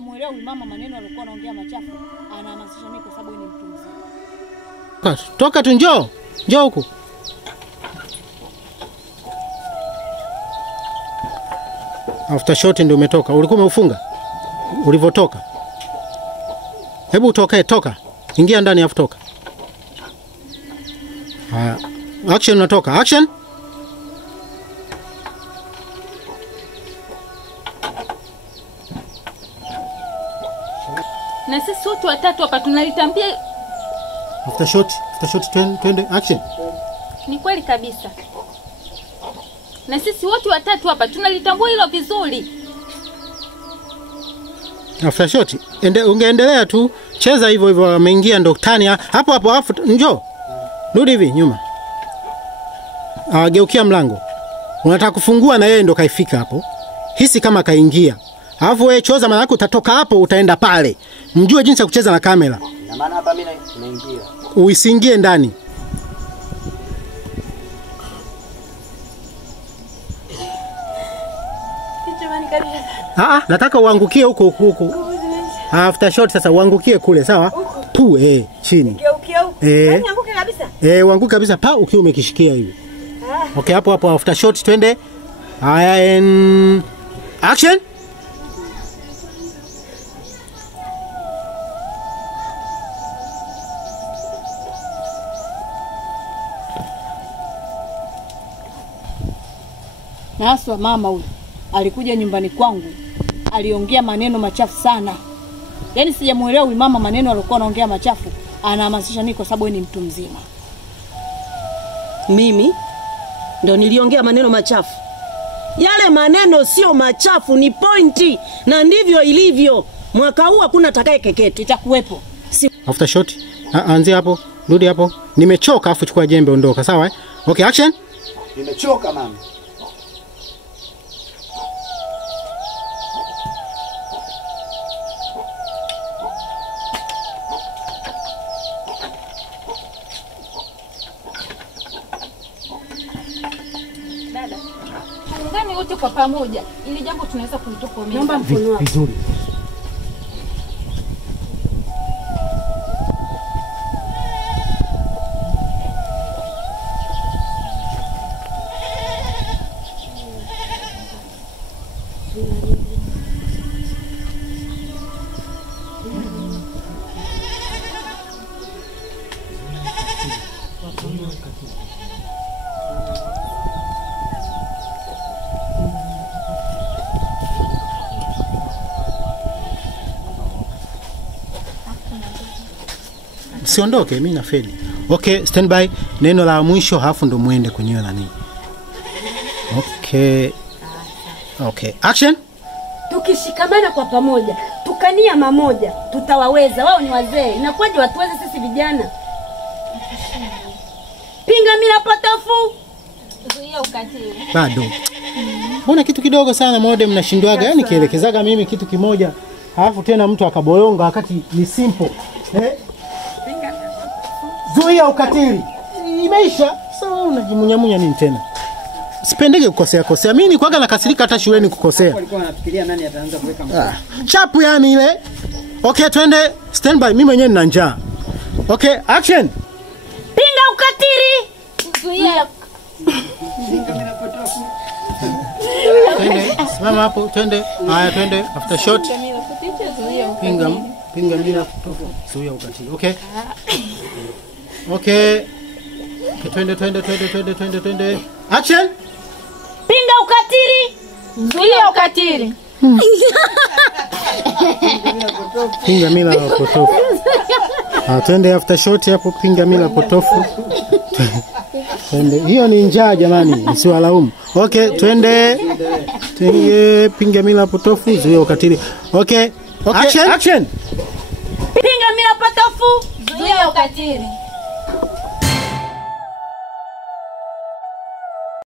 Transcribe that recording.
Muelewa mama maneno alikuwa anaongea machafu, anahamasisha mimi kwa sababu ni mtu mzima. Toka tu, njoo huku. After shot ndio umetoka. Ulikuwa umeufunga? Ulivotoka. Hebu utoke, toka. Ingia ndani afu toka. Haya. Action unatoka. Action. Na sisi wote watatu hapa tunalitambia. After shot twende action. Ni kweli kabisa. Na sisi wote watatu hapa tunalitambua hilo vizuri. After shot ungeendelea tu, cheza hivyo hivyo, ameingia ndo tani hapo afu njoo. Rudi hivi nyuma. Geukia mlango. Unataka kufungua na yeye ndo kaifika hapo. Hisi kama kaingia. Alafu wewe choza, maana yako utatoka hapo utaenda pale. Mjue jinsi ya kucheza na kamera. Na maana hapa mimi naingia. Uisingie ndani. Nataka uangukie huko. After shot sasa uangukie kule, sawa? Tu chini. Geukia huko. Uanguke kabisa. Uanguke kabisa pa ukiwa umekishikia hivi. Okay, hapo after shot twende. Haya, action. Naswa mama huyu alikuja nyumbani kwangu, aliongea maneno machafu sana. Yaani sijamuelewa huyu mama maneno alikuwa anaongea machafu, anahamasisha mimi kwa sababu ni mtu mzima. Mimi ndo niliongea maneno machafu. Yale maneno sio machafu, ni pointi, na ndivyo ilivyo. Mwaka huu hakuna atakaye keketi. Itakuwepo. After shot anzia hapo, rudi hapo. Nimechoka, afu chukua jembe ondoka, sawa Okay, action. Nimechoka mama. Dada, ndani wote kwa pamoja ili jambo tunaweza kulitokomeza. Naomba mkono wako. Vizuri. Siondoke, mimi na Fedi. Okay, stand by. Neno la mwisho hafu ndo muende kwenye nani. Okay, action. Tukishikamana kwa pamoja, tukania mamoja, tutawaweza. Wao ni wazee, inakuwaje watuweze sisi vijana? Pinga mila potofu. Zuia ukatili. Bado. Mbona kitu kidogo sana mode mnashindwaga? Yaani kielekezaga mimi kitu kimoja, alafu tena mtu akabolonga wakati ni simple. Zuia ukatili. Imeisha. Sasa unajimunyamunya nini tena? Sipendege kukosea. Mimi nilikuwa nakasirika hata shuleni kukosea. Walikuwa wanafikiria nani ataanza kuweka mkono. Chapu yani ile. Okay, twende stand by. Mimi mwenyewe nina njaa. Okay, action. Pinga ukatili. Zuia. Pinga mila potofu. Twende. Simama hapo, twende. Haya, twende. After shot. Pinga mila potofu. Zuia ukatili. Okay. Okay. Twende. Action. Pinga ukatili. Zuia ukatili. Pinga mila potofu. Twende after shot hapo, pinga mila potofu. Twende. Hiyo ni njaa jamani, msiwalaumu. Okay, twende. Pinga mila potofu, zuia ukatili. Okay. Action. Pinga mila potofu. Zuia ukatili.